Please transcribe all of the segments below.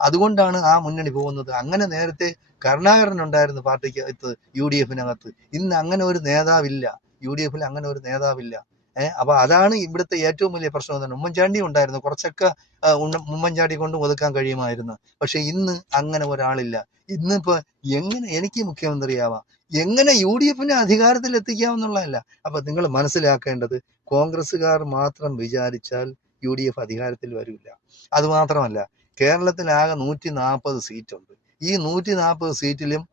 അതുകൊണ്ടാണ് ആ മുന്നണി പോകുന്നത്. അങ്ങനെ നേരത്തെ കരുണാകരൻ ഉണ്ടായിരുന്നു പാർട്ടിക്കകത്ത്, UDF-നകത്ത്. ഇന്ന് അങ്ങനെ ഒരു നേതാവില്ല, UDF-ൽ അങ്ങനെ ഒരു നേതാവില്ല. അപ്പൊ അതാണ് ഇവിടുത്തെ ഏറ്റവും വലിയ പ്രശ്നം തന്നെ. ഉമ്മൻചാണ്ടി ഉണ്ടായിരുന്നു, കുറച്ചൊക്കെ ഉമ്മൻചാണ്ടി കൊണ്ട് ഒതുക്കാൻ കഴിയുമായിരുന്നു. പക്ഷെ ഇന്ന് അങ്ങനെ ഒരാളില്ല. ഇന്നിപ്പോ എങ്ങനെ എനിക്ക് മുഖ്യമന്ത്രിയാവാം, എങ്ങനെ UDF-നെ അധികാരത്തിൽ എത്തിക്കാമെന്നുള്ളതല്ല. അപ്പൊ നിങ്ങൾ മനസ്സിലാക്കേണ്ടത്, കോൺഗ്രസ്സുകാർ മാത്രം വിചാരിച്ചാൽ UDF അധികാരത്തിൽ വരില്ല. അത് മാത്രമല്ല, കേരളത്തിലാകെ 140 സീറ്റുണ്ട്. ഈ 140 സീറ്റിലും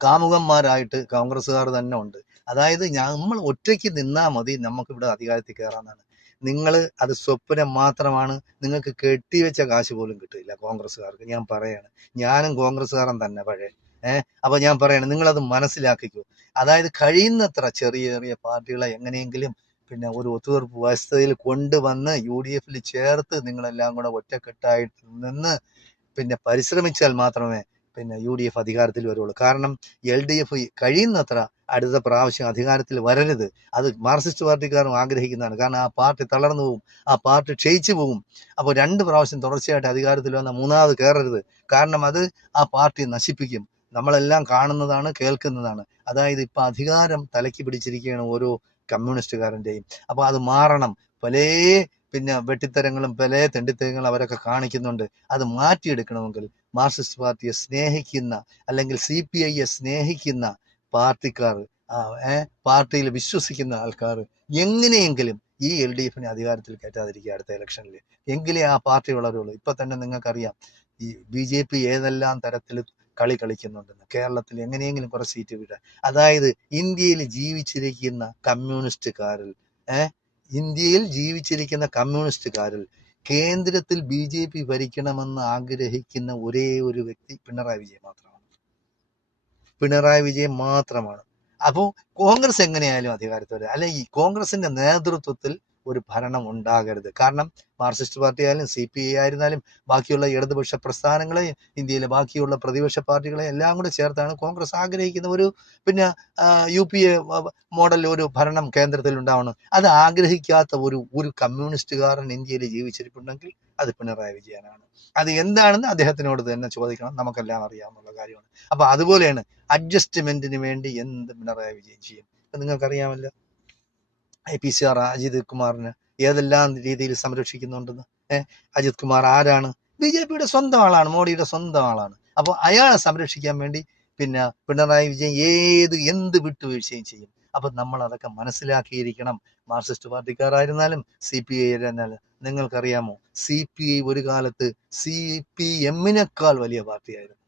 കാമുകന്മാരായിട്ട് കോൺഗ്രസ്സുകാർ തന്നെ ഉണ്ട്. അതായത് നമ്മൾ ഒറ്റയ്ക്ക് നിന്നാൽ മതി, നമുക്കിവിടെ അധികാരത്തിൽ കയറാന്നാണ്. നിങ്ങൾ അത് സ്വപ്നം മാത്രമാണ്. നിങ്ങൾക്ക് കെട്ടിവെച്ച കാശ് പോലും കിട്ടില്ല കോൺഗ്രസ്സുകാർക്ക്. ഞാൻ പറയാണ്, ഞാനും കോൺഗ്രസ്സുകാരൻ തന്നെ പഴയ. അപ്പൊ ഞാൻ പറയണം, നിങ്ങളത് മനസ്സിലാക്കിക്കൂ. അതായത് കഴിയുന്നത്ര ചെറിയ ചെറിയ പാർട്ടികളെ എങ്ങനെയെങ്കിലും പിന്നെ ഒരു ഒത്തുതീർപ്പ് വ്യവസ്ഥയിൽ കൊണ്ടുവന്ന് UDF-ൽ ചേർത്ത് നിങ്ങളെല്ലാം കൂടെ ഒറ്റക്കെട്ടായിട്ട് നിന്ന് പിന്നെ പരിശ്രമിച്ചാൽ മാത്രമേ പിന്നെ UDF അധികാരത്തിൽ വരുള്ളൂ. കാരണം LDF കഴിയുന്നത്ര അടുത്ത പ്രാവശ്യം അധികാരത്തിൽ വരരുത്. അത് മാർക്സിസ്റ്റ് പാർട്ടിക്കാരും ആഗ്രഹിക്കുന്നതാണ്. കാരണം ആ പാർട്ടി തളർന്നു പോകും, ആ പാർട്ടി ക്ഷയിച്ചു പോകും. അപ്പോൾ 2 പ്രാവശ്യം തുടർച്ചയായിട്ട് അധികാരത്തിൽ വന്ന മൂന്നാമത് കയറരുത്. കാരണം അത് ആ പാർട്ടി നശിപ്പിക്കും. നമ്മളെല്ലാം കാണുന്നതാണ്, കേൾക്കുന്നതാണ്. അതായത് ഇപ്പൊ അധികാരം തലയ്ക്ക് പിടിച്ചിരിക്കുകയാണ് ഓരോ കമ്മ്യൂണിസ്റ്റുകാരൻ്റെയും. അപ്പൊ അത് മാറണം. പല പിന്നെ വെട്ടിത്തരങ്ങളും പല തെണ്ടിത്തരങ്ങളും അവരൊക്കെ കാണിക്കുന്നുണ്ട്. അത് മാറ്റിയെടുക്കണമെങ്കിൽ മാർക്സിസ്റ്റ് പാർട്ടിയെ സ്നേഹിക്കുന്ന, അല്ലെങ്കിൽ CPI-യെ സ്നേഹിക്കുന്ന പാർട്ടിക്കാർ, പാർട്ടിയിൽ വിശ്വസിക്കുന്ന ആൾക്കാർ എങ്ങനെയെങ്കിലും ഈ LDF-നെ അധികാരത്തിൽ കയറ്റാതിരിക്കുക അടുത്ത ഇലക്ഷനിൽ. എങ്കിലേ ആ പാർട്ടി വളരുള്ളൂ. ഇപ്പൊ തന്നെ നിങ്ങൾക്കറിയാം ഈ BJP ഏതെല്ലാം തരത്തിൽ കളി കളിക്കുന്നുണ്ടെന്ന്. കേരളത്തിൽ എങ്ങനെയെങ്കിലും കുറച്ച് സീറ്റ് വിടാൻ. അതായത് ഇന്ത്യയിൽ ജീവിച്ചിരിക്കുന്ന കമ്മ്യൂണിസ്റ്റുകാരിൽ ഇന്ത്യയിൽ ജീവിച്ചിരിക്കുന്ന കമ്മ്യൂണിസ്റ്റുകാരിൽ കേന്ദ്രത്തിൽ BJP ഭരിക്കണമെന്ന് ആഗ്രഹിക്കുന്ന ഒരേ ഒരു വ്യക്തി പിണറായി വിജയൻ മാത്രമാണ്. പിണറായി വിജയൻ മാത്രമാണ്. അപ്പോൾ കോൺഗ്രസ് എങ്ങനെയായാലും അധികാരത്തിൽ വരും. അല്ലെ, ഈ കോൺഗ്രസിന്റെ നേതൃത്വത്തിൽ ഒരു ഭരണം ഉണ്ടാകരുത്. കാരണം മാർക്സിസ്റ്റ് പാർട്ടി ആയാലും CPI ആയിരുന്നാലും ബാക്കിയുള്ള ഇടതുപക്ഷ പ്രസ്ഥാനങ്ങളെയും ഇന്ത്യയിലെ ബാക്കിയുള്ള പ്രതിപക്ഷ പാർട്ടികളെ എല്ലാം കൂടെ ചേർത്താണ് കോൺഗ്രസ് ആഗ്രഹിക്കുന്ന ഒരു പിന്നെ UPA മോഡൽ ഒരു ഭരണം കേന്ദ്രത്തിൽ ഉണ്ടാവണം. അത് ആഗ്രഹിക്കാത്ത ഒരു കമ്മ്യൂണിസ്റ്റുകാരൻ ഇന്ത്യയിൽ ജീവിച്ചിരിപ്പുണ്ടെങ്കിൽ അത് പിണറായി വിജയനാണ്. അത് എന്താണെന്ന് അദ്ദേഹത്തിനോട് തന്നെ ചോദിക്കണം, നമുക്കെല്ലാം അറിയാവുന്ന കാര്യമാണ്. അപ്പൊ അതുപോലെയാണ് അഡ്ജസ്റ്റ്മെന്റിന് വേണ്ടി എന്ത് പിണറായി വിജയൻ ചെയ്യും. ഇപ്പൊ നിങ്ങൾക്കറിയാമല്ലോ, IPCR അജിത് കുമാറിന് ഏതെല്ലാം രീതിയിൽ സംരക്ഷിക്കുന്നുണ്ടെന്ന്. അജിത് കുമാർ ആരാണ്? BJP-യുടെ സ്വന്തം ആളാണ്, മോഡിയുടെ സ്വന്തം ആളാണ്. അപ്പോൾ അയാളെ സംരക്ഷിക്കാൻ വേണ്ടി പിന്നെ പിണറായി വിജയൻ എന്ത് വിട്ടുവീഴ്ചയും ചെയ്യും. അപ്പൊ നമ്മൾ അതൊക്കെ മനസ്സിലാക്കിയിരിക്കണം. മാർക്സിസ്റ്റ് പാർട്ടിക്കാരായിരുന്നാലും CPI ആയിരുന്നാലും. നിങ്ങൾക്കറിയാമോ, CPI ഒരു കാലത്ത് CPM-നേക്കാൾ വലിയ പാർട്ടിയായിരുന്നു.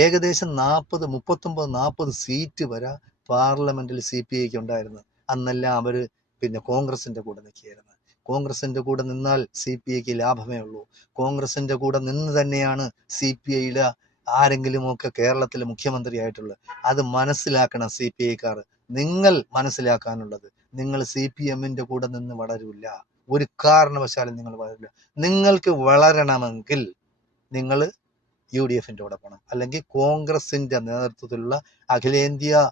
ഏകദേശം 39-40 സീറ്റ് വരെ പാർലമെന്റിൽ CPI-ക്ക് ഉണ്ടായിരുന്നു. അന്നെല്ലാം അവര് പിന്നെ കോൺഗ്രസിന്റെ കൂടെ നിൽക്കുകയായിരുന്നു. കോൺഗ്രസിന്റെ കൂടെ നിന്നാൽ CPI-ക്ക് ലാഭമേ ഉള്ളൂ. കോൺഗ്രസിന്റെ കൂടെ നിന്ന് തന്നെയാണ് CPI-യിലെ ആരെങ്കിലുമൊക്കെ കേരളത്തിൽ മുഖ്യമന്ത്രിയായിട്ടുള്ളത്. അത് മനസ്സിലാക്കണം CPI-ക്കാർ. നിങ്ങൾ മനസ്സിലാക്കാനുള്ളത്, നിങ്ങൾ CPM-ന്റെ കൂടെ നിന്ന് വളരില്ല. ഒരു കാരണവശാലും നിങ്ങൾ വളരില്ല. നിങ്ങൾക്ക് വളരണമെങ്കിൽ നിങ്ങൾ UDF-ന്റെ കൂടെ പോകണം. അല്ലെങ്കിൽ കോൺഗ്രസിന്റെ നേതൃത്വത്തിലുള്ള അഖിലേന്ത്യാ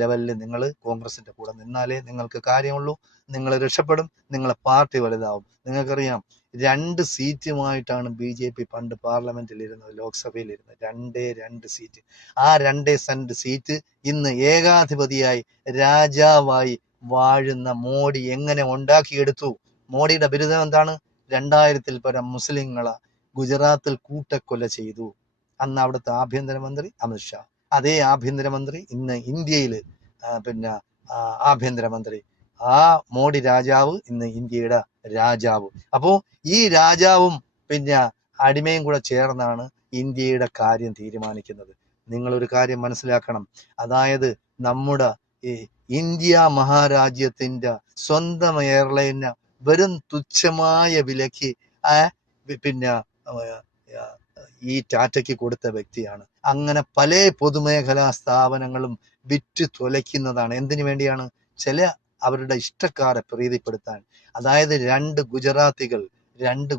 ലെവലിൽ നിങ്ങൾ കോൺഗ്രസിന്റെ കൂടെ നിന്നാലേ നിങ്ങൾക്ക് കാര്യമുള്ളൂ. നിങ്ങൾ രക്ഷപ്പെടും, നിങ്ങളെ പാർട്ടി വലുതാവും. നിങ്ങൾക്കറിയാം, 2 സീറ്റുമായിട്ടാണ് BJP പണ്ട് പാർലമെന്റിൽ ഇരുന്നത്, ലോക്സഭയിൽ ഇരുന്നത്. 2 സീറ്റ്. ആ 2 സീറ്റ് ഇന്ന് ഏകാധിപതിയായി രാജാവായി വാഴുന്ന മോഡി എങ്ങനെ ഉണ്ടാക്കിയെടുത്തു? മോഡിയുടെ ബിരുദം എന്താണ്? 2000-ൽ പരം മുസ്ലിങ്ങളെ ഗുജറാത്തിൽ കൂട്ടക്കൊല ചെയ്തു. അന്ന് അവിടുത്തെ ആഭ്യന്തരമന്ത്രി അമിത്ഷാ. അതേ ആഭ്യന്തരമന്ത്രി ഇന്ന് ഇന്ത്യയിൽ പിന്നെ ആഭ്യന്തരമന്ത്രി. ആ മോഡി രാജാവ് ഇന്ന് ഇന്ത്യയുടെ രാജാവ്. അപ്പോ ഈ രാജാവും പിന്നെ അടിമയും കൂടെ ചേർന്നാണ് ഇന്ത്യയുടെ കാര്യം തീരുമാനിക്കുന്നത്. നിങ്ങളൊരു കാര്യം മനസ്സിലാക്കണം. അതായത് നമ്മുടെ ഈ ഇന്ത്യ മഹാരാജ്യത്തിന്റെ സ്വന്തം എയർലൈന് വെറും തുച്ഛമായ വിലക്ക് പിന്നെ ഈ ടാറ്റയ്ക്ക് കൊടുത്ത വ്യക്തിയാണ്. അങ്ങനെ പല പൊതുമേഖലാ സ്ഥാപനങ്ങളും വിറ്റ് തുലയ്ക്കുന്നതാണ്. എന്തിനു വേണ്ടിയാണ്? ചില അവരുടെ ഇഷ്ടക്കാരെ പ്രീതിപ്പെടുത്താൻ. അതായത് 2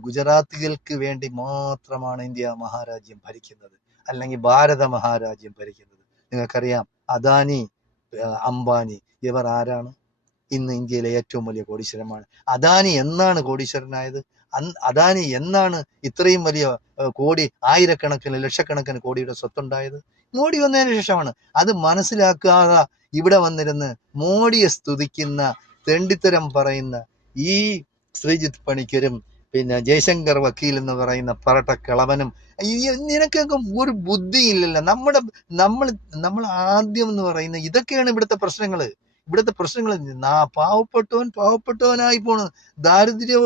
ഗുജറാത്തികൾക്ക് വേണ്ടി മാത്രമാണ് ഇന്ത്യ മഹാരാജ്യം ഭരിക്കുന്നത്, അല്ലെങ്കിൽ ഭാരത മഹാരാജ്യം ഭരിക്കുന്നത്. നിങ്ങൾക്കറിയാം, അദാനി, അംബാനി ഇവർ ആരാണ്? ഇന്ന് ഇന്ത്യയിലെ ഏറ്റവും വലിയ കോടീശ്വരന്മാരാണ്. അദാനി എന്നാണ് കോടീശ്വരനായത്? അദാനി എന്നാണ് ഇത്രയും വലിയ കോടി, ആയിരക്കണക്കിന് ലക്ഷക്കണക്കിന് കോടിയുടെ സ്വത്തുണ്ടായത്? മോഡി വന്നതിന് ശേഷമാണ്. അത് മനസ്സിലാക്കാതെ ഇവിടെ വന്നിരുന്ന് മോഡിയെ സ്തുതിക്കുന്ന, തെണ്ടിത്തരം പറയുന്ന ഈ ശ്രീജിത്ത് പണിക്കരും പിന്നെ ജയശങ്കർ വക്കീൽ എന്ന് പറയുന്ന പറട്ട കിളവനും, നിനക്കൊക്കെ ഒരു ബുദ്ധിയില്ലല്ലോ. നമ്മൾ നമ്മൾ ആദ്യം എന്ന് പറയുന്ന ഇതൊക്കെയാണ് ഇവിടുത്തെ പ്രശ്നങ്ങള്. ഇവിടുത്തെ പ്രശ്നങ്ങൾ പാവപ്പെട്ടവനായി പോണ്. ദാരിദ്ര്യം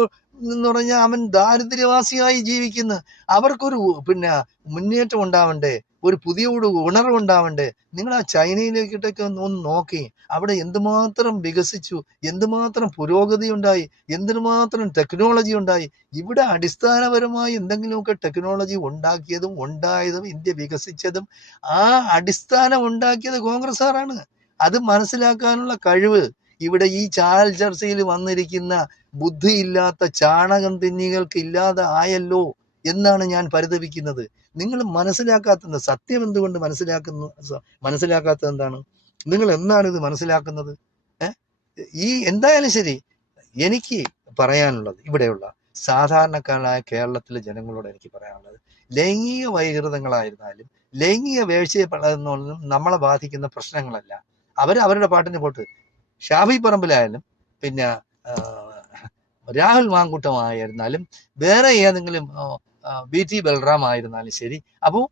എന്ന് പറഞ്ഞാൽ അവൻ ദാരിദ്ര്യവാസിയായി ജീവിക്കുന്നു. അവർക്കൊരു പിന്നെ മുന്നേറ്റം ഉണ്ടാവണ്ടേ, ഒരു പുതിയ ഉണർവ് ഉണ്ടാവണ്ടേ? നിങ്ങൾ ആ ചൈനയിലേക്കിട്ടൊക്കെ ഒന്ന് നോക്കി, അവിടെ എന്തുമാത്രം വികസിച്ചു, എന്തുമാത്രം പുരോഗതി ഉണ്ടായി, എന്തുമാത്രം ടെക്നോളജി ഉണ്ടായി. ഇവിടെ അടിസ്ഥാനപരമായി എന്തെങ്കിലുമൊക്കെ ടെക്നോളജി ഉണ്ടായതും ഇന്ത്യ വികസിച്ചതും ആ അടിസ്ഥാനം ഉണ്ടാക്കിയത് കോൺഗ്രസ്സുകാരാണ്. അത് മനസ്സിലാക്കാനുള്ള കഴിവ് ഇവിടെ ഈ ചാനൽ ചർച്ചയിൽ വന്നിരിക്കുന്ന ബുദ്ധിയില്ലാത്ത ചാണകം തിന്നികൾക്ക് ഇല്ലാതെ ആയല്ലോ എന്നാണ് ഞാൻ പരിതപിക്കുന്നത്. നിങ്ങൾ മനസ്സിലാക്കാത്തത്, സത്യം എന്തുകൊണ്ട് മനസ്സിലാക്കാത്തത് എന്താണ്? നിങ്ങൾ എന്നാണ് ഇത് മനസ്സിലാക്കുന്നത്? എന്തായാലും ശരി, എനിക്ക് പറയാനുള്ളത്, ഇവിടെയുള്ള സാധാരണക്കാരായ കേരളത്തിലെ ജനങ്ങളോട് എനിക്ക് പറയാനുള്ളത്, ലൈംഗിക വൈകൃതങ്ങളായിരുന്നാലും ലൈംഗിക വീഴ്ചയെന്നൊന്നും നമ്മളെ ബാധിക്കുന്ന പ്രശ്നങ്ങളല്ല. അവരുടെ പാട്ടിന് പോട്ട്. ഷാഫി പറമ്പിലായാലും പിന്നെ രാഹുൽ മാങ്കൂട്ടമായിരുന്നാലും വേറെ ഏതെങ്കിലും BT ബൽറാം ആയിരുന്നാലും ശരി, അപ്പോൾ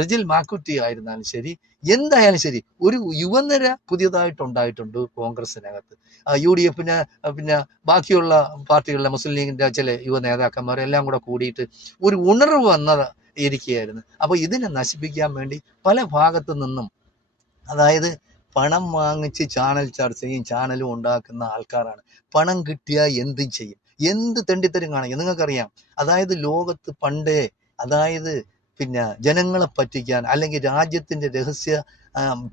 റിജിൽ മാക്കുറ്റി ആയിരുന്നാലും ശരി, എന്തായാലും ശരി, ഒരു യുവനിര പുതിയതായിട്ടുണ്ടായിട്ടുണ്ട് കോൺഗ്രസിനകത്ത്. UDF പിന്നെ ബാക്കിയുള്ള പാർട്ടികളിലെ മുസ്ലിം ലീഗിന്റെ ചില യുവ നേതാക്കന്മാരെല്ലാം കൂടെ കൂടിയിട്ട് ഒരു ഉണർവ് ഇരിക്കുകയായിരുന്നു. അപ്പോൾ ഇതിനെ നശിപ്പിക്കാൻ വേണ്ടി പല ഭാഗത്തു നിന്നും, അതായത് പണം വാങ്ങിച്ച് ചാനൽ ചർച്ചയും ചാനലും ഉണ്ടാക്കുന്ന ആൾക്കാരാണ്. പണം കിട്ടിയാൽ എന്തും ചെയ്യും, എന്ത് തെണ്ടിത്തരം കാണിക്കും. നിങ്ങൾക്കറിയാം, അതായത് ലോകത്ത് പണ്ടേ, അതായത് പിന്നെ ജനങ്ങളെ പറ്റിക്കാൻ അല്ലെങ്കിൽ രാജ്യത്തിന്റെ രഹസ്യ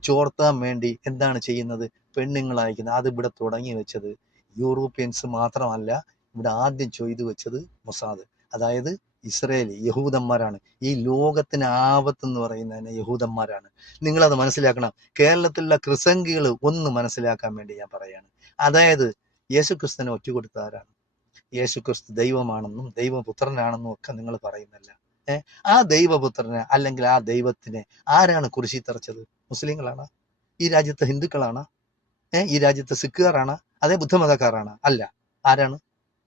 ചോർത്താൻ വേണ്ടി എന്താണ് ചെയ്യുന്നത്? പെണ്ണുങ്ങൾ അയക്കുന്നത്. അത് ഇവിടെ തുടങ്ങി വെച്ചത് യൂറോപ്യൻസ് മാത്രമല്ല, ഇവിടെ ആദ്യം ചെയ്തു വെച്ചത് മൊസാദ്, അതായത് ഇസ്രയേലി യഹൂദന്മാരാണ്. ഈ ലോകത്തിന് ആപത്തെന്ന് പറയുന്നതിന് യഹൂദന്മാരാണ്. നിങ്ങളത് മനസ്സിലാക്കണം. കേരളത്തിലുള്ള ക്രിസംഗികൾ ഒന്ന് മനസ്സിലാക്കാൻ വേണ്ടി ഞാൻ പറയാണ്. അതായത് യേശുക്രിസ്തുവിനെ ഒറ്റുകൊടുത്ത ആരാണ്? യേശുക്രിസ്തു ദൈവമാണെന്നും ദൈവപുത്രനാണെന്നും ഒക്കെ നിങ്ങൾ പറയുന്നല്ല. ആ ദൈവപുത്രനെ അല്ലെങ്കിൽ ആ ദൈവത്തിനെ ആരാണ് കുരിശി തറച്ചത്? മുസ്ലിങ്ങളാണ്? ഈ രാജ്യത്തെ ഹിന്ദുക്കളാണ്? ഈ രാജ്യത്തെ സിഖുകാരാണ്? അതേ ബുദ്ധമതക്കാരാണ്? അല്ല. ആരാണ്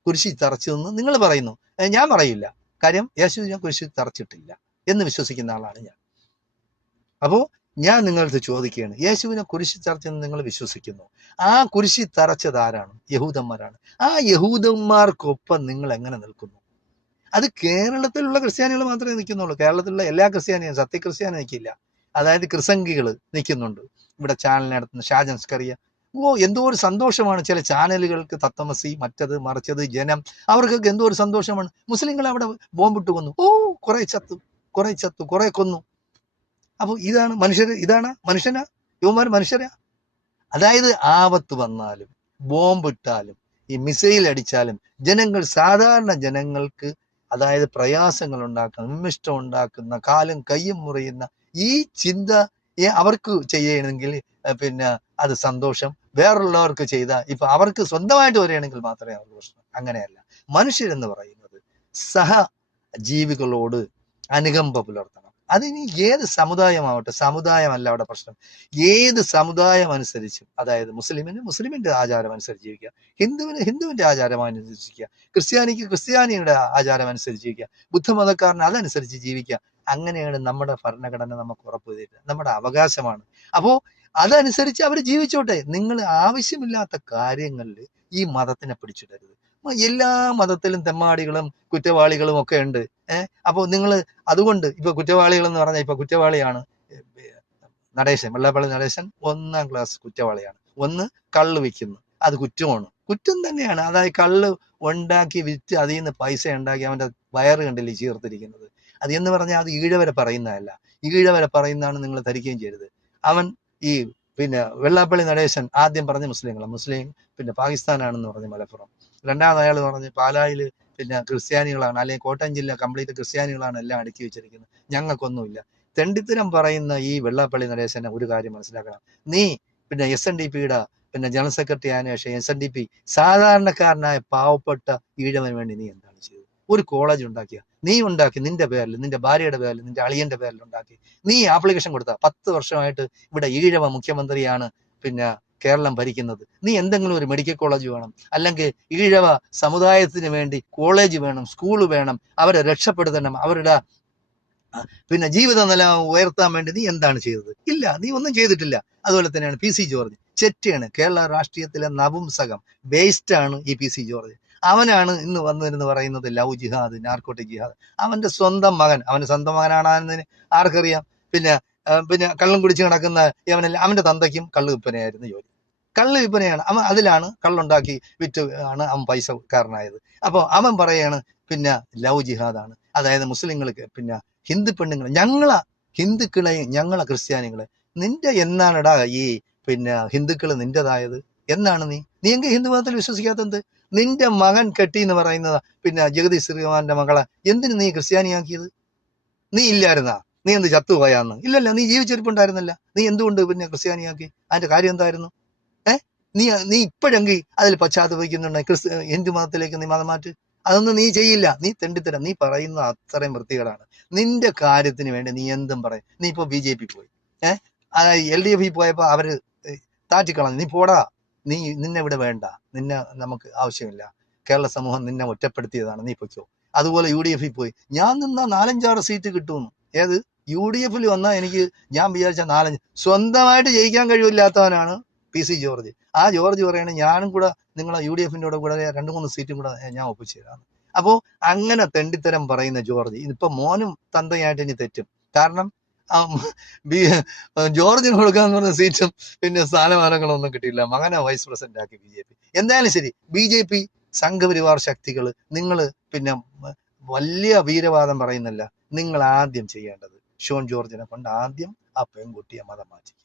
കുരിശി തറച്ചതെന്ന് നിങ്ങൾ പറയുന്നു, ഞാൻ പറയില്ല. കാര്യം യേശുവിനെ കുരിശി തറച്ചിട്ടില്ല എന്ന് വിശ്വസിക്കുന്ന ആളാണ് ഞാൻ. അപ്പോൾ ഞാൻ നിങ്ങളടുത്ത് ചോദിക്കുകയാണ്, യേശുവിനെ കുരിശി തറച്ചെന്ന് നിങ്ങൾ വിശ്വസിക്കുന്നു, ആ കുരിശി തറച്ചത് ആരാണ്? യഹൂദന്മാരാണ്. ആ യഹൂദന്മാർക്കൊപ്പം നിങ്ങൾ എങ്ങനെ നിൽക്കുന്നു? അത് കേരളത്തിലുള്ള ക്രിസ്ത്യാനികൾ മാത്രമേ നിൽക്കുന്നുള്ളൂ. കേരളത്തിലുള്ള എല്ലാ ക്രിസ്ത്യാനിയും, സത്യക്രിസ്ത്യാനി നിൽക്കില്ല. അതായത് ക്രിസംഗികൾ നിൽക്കുന്നുണ്ട്. ഇവിടെ ചാനൽ നടത്തുന്ന ഷാജൻ സ്കറിയ, എന്തോ ഒരു സന്തോഷമാണ് ചില ചാനലുകൾക്ക്. തത്വമസി, മറ്റത് മറിച്ചത്, ജനം, അവർക്കൊക്കെ എന്തോ ഒരു സന്തോഷമാണ്. മുസ്ലിങ്ങൾ അവിടെ ബോംബിട്ട് കൊന്നു, കുറെ ചത്തു, കുറെ കൊന്നു. അപ്പോൾ ഇതാണ് മനുഷ്യനാ? യുവമാർ മനുഷ്യരാ? അതായത് ആപത്ത് വന്നാലും ബോംബിട്ടാലും ഈ മിസൈൽ അടിച്ചാലും സാധാരണ ജനങ്ങൾക്ക്, അതായത് പ്രയാസങ്ങൾ ഉണ്ടാക്കുന്ന, വിമിഷ്ടം ഉണ്ടാക്കുന്ന, കാലും കയ്യും മുറിയുന്ന ഈ ചിന്ത അവർക്ക് ചെയ്യണമെങ്കിൽ പിന്നെ അത് സന്തോഷം. വേറുള്ളവർക്ക് ചെയ്താൽ, ഇപ്പൊ അവർക്ക് സ്വന്തമായിട്ട് വരികയാണെങ്കിൽ മാത്രമേ അവർക്ക് പ്രശ്നം. അങ്ങനെയല്ല. മനുഷ്യരെന്ന് പറയുന്നത് സഹജീവികളോട് അനുകമ്പ പുലർത്തണം. അതിനി ഏത് സമുദായമാവട്ടെ, സമുദായമല്ല അവിടെ പ്രശ്നം. ഏത് സമുദായം അനുസരിച്ചും, അതായത് മുസ്ലിമിന്റെ ആചാരം അനുസരിച്ച് ജീവിക്കുക, ഹിന്ദുവിന്റെ ആചാരം അനുസരിച്ച്, ക്രിസ്ത്യാനിയുടെ ആചാരം അനുസരിച്ച് ജീവിക്കുക, ബുദ്ധമതക്കാരന് അതനുസരിച്ച് ജീവിക്കുക. അങ്ങനെയാണ് നമ്മുടെ ഭരണഘടന നമുക്ക് ഉറപ്പ് ചെയ്തിട്ട്, നമ്മുടെ അവകാശമാണ്. അപ്പോൾ അതനുസരിച്ച് അവർ ജീവിച്ചോട്ടെ. നിങ്ങൾ ആവശ്യമില്ലാത്ത കാര്യങ്ങളിൽ ഈ മതത്തിനെ പിടിച്ചിടരുത്. എല്ലാ മതത്തിലും തെമ്മാടികളും കുറ്റവാളികളും ഒക്കെ ഉണ്ട്. അപ്പോൾ നിങ്ങൾ അതുകൊണ്ട് ഇപ്പൊ കുറ്റവാളികൾ എന്ന് പറഞ്ഞാൽ, ഇപ്പൊ കുറ്റവാളിയാണ് നടേശൻ, വെള്ളാപ്പള്ളി നടേശൻ 1ാം ക്ലാസ് കുറ്റവാളിയാണ്. ഒന്ന്, കള്ള് വിൽക്കുന്നു, അത് കുറ്റം തന്നെയാണ്. അതായത് കള്ള് ഉണ്ടാക്കി വിറ്റ് അതിൽ നിന്ന് പൈസ ഉണ്ടാക്കി അവന്റെ വയറ് കണ്ടില്ലേ ചീർത്തിരിക്കുന്നത്. അത് എന്ന് പറഞ്ഞാൽ അത് ഈഴവരെ പറയുന്നതല്ല. ഈഴവരെ പറയുന്നതാണ് നിങ്ങൾ ധരിക്കുകയും ചെയ്യരുത്. അവൻ ഈ പിന്നെ വെള്ളാപ്പള്ളി നടേശൻ ആദ്യം പറഞ്ഞ മുസ്ലിം പിന്നെ പാകിസ്ഥാനാണെന്ന് പറഞ്ഞ് മലപ്പുറം. രണ്ടാമത് അയാൾ പറഞ്ഞ് പാലായിൽ പിന്നെ ക്രിസ്ത്യാനികളാണ്, അല്ലെങ്കിൽ കോട്ടയം ജില്ല കംപ്ലീറ്റ് ക്രിസ്ത്യാനികളാണ് എല്ലാം അടുക്കി വെച്ചിരിക്കുന്നത്, ഞങ്ങൾക്കൊന്നുമില്ല. തെണ്ടിത്തരം പറയുന്ന ഈ വെള്ളാപ്പള്ളി നടേശനെ ഒരു കാര്യം മനസ്സിലാക്കണം. നീ പിന്നെ SNDPയുടെ പിന്നെ ജനറൽ സെക്രട്ടറി ആയതിനു ശേഷം SNDP സാധാരണക്കാരനായ പാവപ്പെട്ട ഈഴവന് വേണ്ടി നീ എന്താണ് ചെയ്തത്? ഒരു കോളേജ് ഉണ്ടാക്കിയ നീ ഉണ്ടാക്കി, നിന്റെ പേരിൽ, നിന്റെ ഭാര്യയുടെ പേരിൽ, നിന്റെ അളിയന്റെ പേരിൽ ഉണ്ടാക്കി, നീ ആപ്ലിക്കേഷൻ കൊടുത്ത. 10 വർഷമായിട്ട് ഇവിടെ ഈഴവ മുഖ്യമന്ത്രിയാണ് പിന്നെ കേരളം ഭരിക്കുന്നത്. നീ എന്തെങ്കിലും ഒരു മെഡിക്കൽ കോളേജ് വേണം, അല്ലെങ്കിൽ ഈഴവ സമുദായത്തിന് വേണ്ടി കോളേജ് വേണം, സ്കൂള് വേണം, അവരെ രക്ഷപ്പെടുത്തണം, അവരുടെ പിന്നെ ജീവിത നില ഉയർത്താൻ വേണ്ടി നീ എന്താണ് ചെയ്തത്? ഇല്ല, നീ ഒന്നും ചെയ്തിട്ടില്ല. അതുപോലെ തന്നെയാണ് പി സി ജോർജ്. ചെറ്റിയാണ്, കേരള രാഷ്ട്രീയത്തിലെ നപുംസകം, വേസ്റ്റാണ് ഈ പി സി ജോർജ്. അവനാണ് ഇന്ന് വന്നിരുന്ന് പറയുന്നത് ലവ് ജിഹാദ്, നാർക്കോട്ടിക് ജിഹാദ്. അവന്റെ സ്വന്തം മകനാണെന്നതിന് ആർക്കറിയാം? പിന്നെ പിന്നെ കള്ളും കുടിച്ച് കിടക്കുന്ന യവനല്ല, അവന്റെ തന്തയ്ക്കും കള്ള് വിൽപ്പനയായിരുന്നു ജോലി. കള്ള് വിൽപ്പനയാണ് അവൻ, അതിലാണ് കള്ളുണ്ടാക്കി വിറ്റ് ആണ് അവൻ പൈസക്കാരനായത്. അപ്പോൾ അവൻ പറയാണ് പിന്നെ ലവ് ജിഹാദാണ്. അതായത് മുസ്ലിങ്ങൾക്ക് പിന്നെ ഹിന്ദു പെണ്ണുങ്ങൾ, ഞങ്ങളെ ഹിന്ദുക്കളെ, ഞങ്ങളെ ക്രിസ്ത്യാനികളെ, നിന്റെ എന്നാണടാ ഈ പിന്നെ ഹിന്ദുക്കൾ നിന്റേതായത്? എന്നാണ് നീ എങ്കിൽ ഹിന്ദു മതത്തിൽ വിശ്വസിക്കാത്തത്? നിന്റെ മകൻ കെട്ടി എന്ന് പറയുന്നത് പിന്നെ ജഗദീഷ് ശ്രീകുമാറിന്റെ മകളെ എന്തിനു നീ ക്രിസ്ത്യാനിയാക്കിയത്? നീ ഇല്ലായിരുന്നാ? നീ എന്ത് ചത്തുപോയാന്ന്? ഇല്ലല്ല, നീ ജീവിച്ചിരിപ്പുണ്ടായിരുന്നല്ല. നീ എന്തുകൊണ്ട് പിന്നെ ക്രിസ്ത്യാനിയാക്കി? അതിന്റെ കാര്യം എന്തായിരുന്നു? നീ ഇപ്പോഴെങ്കിൽ അതിൽ പശ്ചാത്തപിക്കുന്നുണ്ടെങ്കിൽ ഹിന്ദു മതത്തിലേക്ക് നീ മതം മാറ്റ്. അതൊന്നും നീ ചെയ്യില്ല. നീ തെണ്ടിത്തരം. നീ പറയുന്ന അത്രയും വൃത്തികേടാണ്. നിന്റെ കാര്യത്തിന് വേണ്ടി നീ എന്തും പറയും. നീ ഇപ്പൊ BJP പോയി, അതായത് LDF പോയപ്പോ അവര് താറ്റിക്കളഞ്ഞു. നീ പോടാ, നിന്നെ ഇവിടെ വേണ്ട, നിന്നെ നമുക്ക് ആവശ്യമില്ല, കേരള സമൂഹം നിന്നെ ഒറ്റപ്പെടുത്തിയതാണ്, നീ പൊയ്ക്കോ. അതുപോലെ UDF പോയി, ഞാൻ നിന്നാ 4-5 സീറ്റ് കിട്ടുമെന്ന്. ഏത് UDF വന്നാൽ ഞാൻ വിചാരിച്ച 4-5 സ്വന്തമായിട്ട് ജയിക്കാൻ കഴിവില്ലാത്തവനാണ് പി സി ജോർജ്. ആ ജോർജ് പറയണേ ഞാനും കൂടെ നിങ്ങളെ UDF കൂടെ 2-3 സീറ്റും കൂടെ ഞാൻ ഒപ്പിച്ചു തരാം. അപ്പോ അങ്ങനെ തെണ്ടിത്തരം പറയുന്ന ജോർജ് ഇപ്പൊ മോനും തന്തയായിട്ട് ഇനി തെറ്റും. കാരണം ജോർജിന് കൊടുക്കാന്ന് പറഞ്ഞ സീറ്റും പിന്നെ സ്ഥാനമാനങ്ങളൊന്നും കിട്ടിയില്ല. മകനെ വൈസ് പ്രസിഡന്റ് ആക്കി BJP. എന്തായാലും ശരി, BJP സംഘപരിവാർ ശക്തികൾ, നിങ്ങൾ പിന്നെ വലിയ വീരവാദം പറയുന്നില്ല. നിങ്ങൾ ആദ്യം ചെയ്യേണ്ടത് ഷോൺ ജോർജിനെ കൊണ്ട് ആദ്യം ആ പെൺകുട്ടിയെ മതം മാറ്റിക്കുക.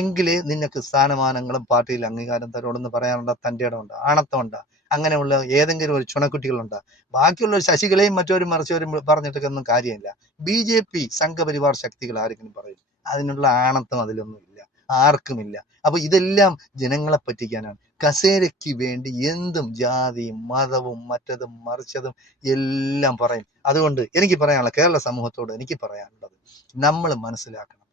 എങ്കിലേ നിനക്ക് സ്ഥാനമാനങ്ങളും പാർട്ടിയിൽ അംഗീകാരം തരോടെന്ന് പറയാനുള്ള തൻ്റെ ഇടമുണ്ട്, ആണത്തമുണ്ട്. അങ്ങനെയുള്ള ഏതെങ്കിലും ഒരു ചുണക്കുട്ടികളുണ്ട്. ബാക്കിയുള്ള ശശികളെയും മറ്റവരും മറിച്ചവരും പറഞ്ഞിട്ടൊന്നും കാര്യമില്ല. BJP സംഘപരിവാർ ശക്തികൾ ആരെങ്കിലും പറയും, അതിനുള്ള ആണത്തം അതിലൊന്നുമില്ല, ആർക്കുമില്ല. അപ്പൊ ഇതെല്ലാം ജനങ്ങളെ പറ്റിക്കാനാണ്. കസേരയ്ക്ക് വേണ്ടി എന്തും ജാതിയും മതവും മറ്റതും മറിച്ചതും എല്ലാം പറയും. അതുകൊണ്ട് എനിക്ക് പറയാനുള്ള, കേരള സമൂഹത്തോട് എനിക്ക് പറയാനുള്ളത്, നമ്മൾ മനസ്സിലാക്കണം,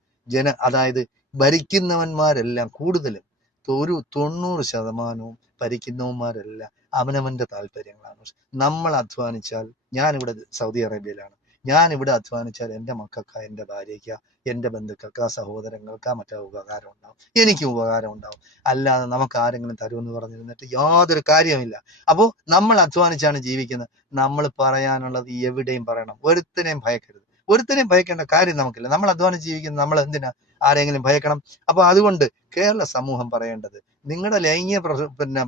അതായത് ഭരിക്കുന്നവന്മാരെല്ലാം കൂടുതലും ഒരു 90% ഭരിക്കുന്നവന്മാരെല്ലാം അവനവന്റെ താല്പര്യങ്ങളാണ്. നമ്മൾ അധ്വാനിച്ചാൽ, ഞാനിവിടെ സൗദി അറേബ്യയിലാണ്, ഞാനിവിടെ അധ്വാനിച്ചാൽ എൻ്റെ മക്കൾക്ക്, എൻ്റെ ഭാര്യയ്ക്ക്, എൻ്റെ ബന്ധുക്കൾക്ക്, സഹോദരങ്ങൾക്ക് മറ്റേ ഉപകാരം ഉണ്ടാവും, എനിക്കും ഉപകാരം ഉണ്ടാവും. അല്ലാതെ നമുക്ക് ആരെങ്കിലും തരുമെന്ന് പറഞ്ഞിരുന്നിട്ട് യാതൊരു കാര്യമില്ല. അപ്പോൾ നമ്മൾ അധ്വാനിച്ചാണ് ജീവിക്കുന്നത്. നമ്മൾ പറയാനുള്ളത് എവിടെയും പറയണം. ഒരുത്തനെയും ഭയക്കേണ്ട കാര്യം നമുക്കില്ല. നമ്മൾ അധ്വാനിച്ച് ജീവിക്കുന്നത്, നമ്മൾ എന്തിനാ ആരെങ്കിലും ഭയക്കണം? അപ്പൊ അതുകൊണ്ട് കേരള സമൂഹം പറയേണ്ടത്, നിങ്ങളുടെ ലൈംഗിക പിന്നെ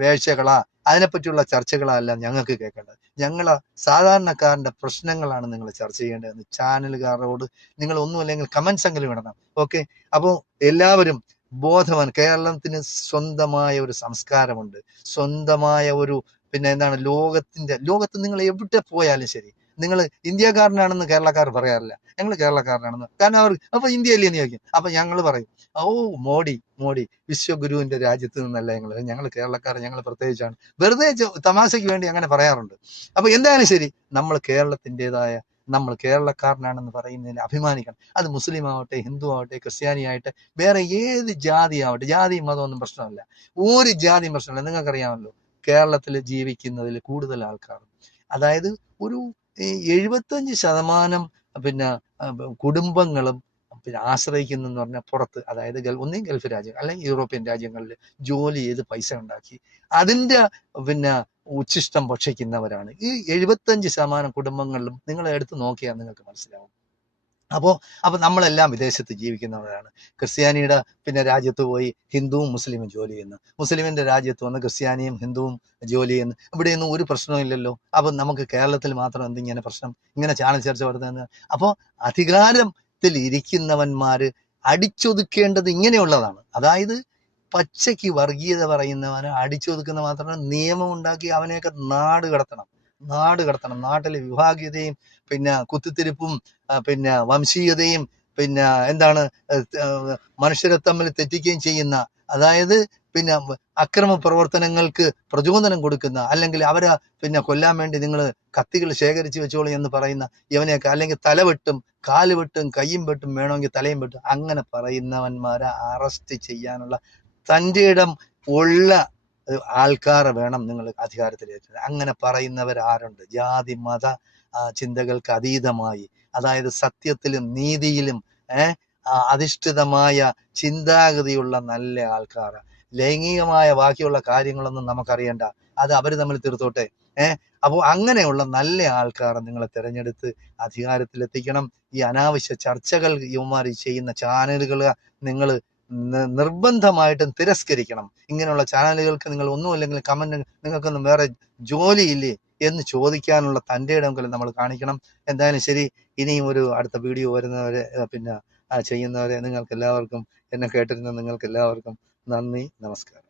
വേഴ്ചകളാ, അതിനെപ്പറ്റിയുള്ള ചർച്ചകളല്ല ഞങ്ങൾക്ക് കേൾക്കേണ്ടത്. ഞങ്ങളെ സാധാരണക്കാരന്റെ പ്രശ്നങ്ങളാണ് നിങ്ങൾ ചർച്ച ചെയ്യേണ്ടതെന്ന് ചാനലുകാരോട് നിങ്ങൾ ഒന്നുമല്ലെങ്കിൽ കമന്റ്സ് എങ്കിലും ഇടണം. ഓക്കെ, അപ്പോൾ എല്ലാവരും ബോധവാൻ. കേരളത്തിന് സ്വന്തമായ ഒരു സംസ്കാരമുണ്ട്, സ്വന്തമായ ഒരു പിന്നെ എന്താണ്, ലോകത്ത് നിങ്ങൾ എവിടെ പോയാലും ശരി, നിങ്ങൾ ഇന്ത്യക്കാരനാണെന്ന് കേരളക്കാർ പറയാറില്ല. ഞങ്ങൾ കേരളക്കാരനാണെന്ന്. കാരണം അവർ അപ്പൊ ഇന്ത്യയില്ലേ എന്ന് ചോദിക്കും. അപ്പൊ ഞങ്ങൾ പറയും, മോഡി വിശ്വഗുരുവിന്റെ രാജ്യത്ത് നിന്നല്ല ഞങ്ങൾ കേരളക്കാർ, ഞങ്ങൾ പ്രത്യേകിച്ചാണ്. വെറുതെ തമാശയ്ക്ക് വേണ്ടി അങ്ങനെ പറയാറുണ്ട്. അപ്പൊ എന്തായാലും ശരി, നമ്മൾ നമ്മൾ കേരളക്കാരനാണെന്ന് പറയുന്നതിന് അഭിമാനിക്കണം. അത് മുസ്ലിം ആവട്ടെ, ഹിന്ദു ആവട്ടെ, ക്രിസ്ത്യാനി ആവട്ടെ, വേറെ ഏത് ജാതി ആവട്ടെ, ജാതിയും മതമൊന്നും പ്രശ്നമല്ല, ഒരു ജാതിയും പ്രശ്നമല്ല. നിങ്ങൾക്കറിയാമല്ലോ, കേരളത്തിൽ ജീവിക്കുന്നതിൽ കൂടുതൽ ആൾക്കാർ, അതായത് ഒരു 75% പിന്നെ കുടുംബങ്ങളും പിന്നെ ആശ്രയിക്കുന്നെന്ന് പറഞ്ഞാൽ പുറത്ത്, അതായത് ഒന്നീ ഗൾഫ് രാജ്യം അല്ലെങ്കിൽ യൂറോപ്യൻ രാജ്യങ്ങളിൽ ജോലി ചെയ്ത് പൈസ ഉണ്ടാക്കി അതിൻ്റെ പിന്നെ ഉച്ഛിഷ്ടം ഭക്ഷിക്കുന്നവരാണ് ഈ 75% കുടുംബങ്ങളിലും. നിങ്ങൾ എടുത്ത് നോക്കിയാൽ നിങ്ങൾക്ക് മനസ്സിലാവും. അപ്പോൾ നമ്മളെല്ലാം വിദേശത്ത് ജീവിക്കുന്നവരാണ്. ക്രിസ്ത്യാനിയുടെ പിന്നെ രാജ്യത്ത് പോയി ഹിന്ദുവും മുസ്ലിമും ജോലി ചെയ്യുന്നു, മുസ്ലിമിന്റെ രാജ്യത്ത് വന്ന് ക്രിസ്ത്യാനിയും ഹിന്ദുവും ജോലി ചെയ്യുന്നു. ഇവിടെയൊന്നും ഒരു പ്രശ്നവും ഇല്ലല്ലോ. അപ്പം നമുക്ക് കേരളത്തിൽ മാത്രം എന്തിങ്ങനെ പ്രശ്നം, ഇങ്ങനെ ചാനൽ ചർച്ച വരുന്നത്? അപ്പോൾ അധികാരത്തിൽ ഇരിക്കുന്നവന്മാര് അടിച്ചൊതുക്കേണ്ടത് ഇങ്ങനെയുള്ളതാണ്. അതായത് പച്ചയ്ക്ക് വർഗീയത പറയുന്നവനെ അടിച്ചൊതുക്കുന്ന മാത്രമല്ല, നിയമം ഉണ്ടാക്കി അവനെയൊക്കെ നാട് കടത്തണം. നാട്ടിലെ വിഭാഗീയതയും പിന്നെ കുത്തിത്തിരിപ്പും പിന്നെ വംശീയതയും പിന്നെ എന്താണ് മനുഷ്യരെ തമ്മിൽ തെറ്റിക്കുകയും ചെയ്യുന്ന, അതായത് പിന്നെ അക്രമ പ്രവർത്തനങ്ങൾക്ക് പ്രചോദനം കൊടുക്കുന്ന, അല്ലെങ്കിൽ അവരെ പിന്നെ കൊല്ലാൻ വേണ്ടി നിങ്ങൾ കത്തികൾ ശേഖരിച്ച് വെച്ചോളൂ എന്ന് പറയുന്ന ഇവനെയൊക്കെ, അല്ലെങ്കിൽ തല വെട്ടും, കാല് വെട്ടും, കയ്യും വെട്ടും, വേണമെങ്കിൽ തലയും വെട്ടും, അങ്ങനെ പറയുന്നവന്മാരെ അറസ്റ്റ് ചെയ്യാനുള്ള തൻ്റെ ഇടം ഉള്ള ആൾക്കാരെ വേണം നിങ്ങൾ അധികാരത്തിലേക്ക്. അങ്ങനെ പറയുന്നവർ ആരുണ്ട്? ജാതി മത ചിന്തകൾക്ക് അതീതമായി, അതായത് സത്യത്തിലും നീതിയിലും അധിഷ്ഠിതമായ ചിന്താഗതിയുള്ള നല്ല ആൾക്കാർ. ലൈംഗികമായ ബാക്കിയുള്ള കാര്യങ്ങളൊന്നും നമുക്കറിയണ്ട, അത് അവർ തമ്മിൽ തീർത്തോട്ടെ. അപ്പോൾ അങ്ങനെയുള്ള നല്ല ആൾക്കാരെ നിങ്ങൾ തിരഞ്ഞെടുത്ത് അധികാരത്തിലെത്തിക്കണം. ഈ അനാവശ്യ ചർച്ചകൾ ഇവന്മാർ ചെയ്യുന്ന ചാനലുകൾ നിങ്ങൾ നിർബന്ധമായിട്ടും തിരസ്കരിക്കണം. ഇങ്ങനെയുള്ള ചാനലുകൾക്ക് നിങ്ങൾ ഒന്നുമില്ലെങ്കിൽ കമന്റ്, നിങ്ങൾക്കൊന്നും വേറെ ജോലിയില്ലേ എന്ന് ചോദിക്കാനുള്ള തൻ്റെ ഇടമെങ്കിലും നമ്മൾ കാണിക്കണം. എന്തായാലും ശരി, ഇനിയും ഒരു അടുത്ത വീഡിയോ വരുന്നവരെ പിന്നെ ചെയ്യുന്നവരെ നിങ്ങൾക്ക് എല്ലാവർക്കും, എന്നെ കേട്ടിരുന്ന നിങ്ങൾക്ക് എല്ലാവർക്കും നന്ദി, നമസ്കാരം.